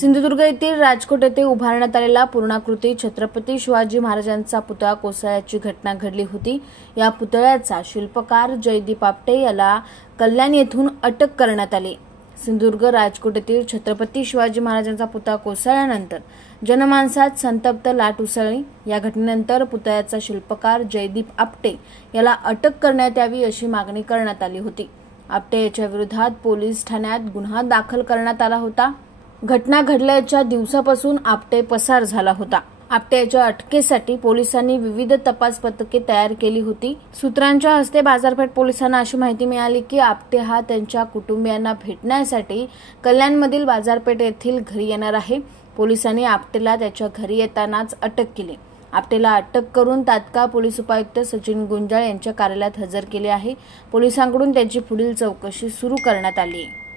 सिंधुदुर्ग येथील राजकोट येथे उभारण्यात आलेला पूर्णाकृती छत्रपती शिवाजी महाराजांचा पुतळा कोसळल्याची घटना घडली होती। या पुतळ्याचा शिल्पकार जयदीप आपटे याला कल्याण येथून अटक करण्यात आली। सिंधुदुर्ग राजकोट येथील छत्रपती शिवाजी महाराजांचा पुतळा कोसळल्यानंतर जनमानसात संतप्त लाट उसळली। या घटनेनंतर पुतळ्याचा शिल्पकार जयदीप आपटे याला अटक करण्यात यावी अशी मागणी करण्यात आली होती। आपटे याच्या विरोधात पोलीस ठाण्यात गुन्हा दाखल करण्यात आला होता। घटना घडल्याच्या दिवसापासून आपटे पसार झाला होता। आपटे याच्या अटकेसाठी पोलिसांनी विविध तपास पथके तयार केली होती। सूत्रांच्या हस्ते बाजारपेठ पोलिसांना अशी माहिती मिळाली की आपटे हा त्यांच्या कुटुंबियांना भेटण्यासाठी कल्याणमधील बाजारपेठ येथील घरी येणार आहे। पोलिसांनी आपटेला त्याच्या घरी येतानाच अटक केली। आपटेला अटक करून तात्काळ पोलीस उपायुक्त सचिन गुंजाळ यांच्या कार्यालयात हजर केले आहे। पोलिसांकडून त्याची पुढील चौकशी सुरू करण्यात आली आहे।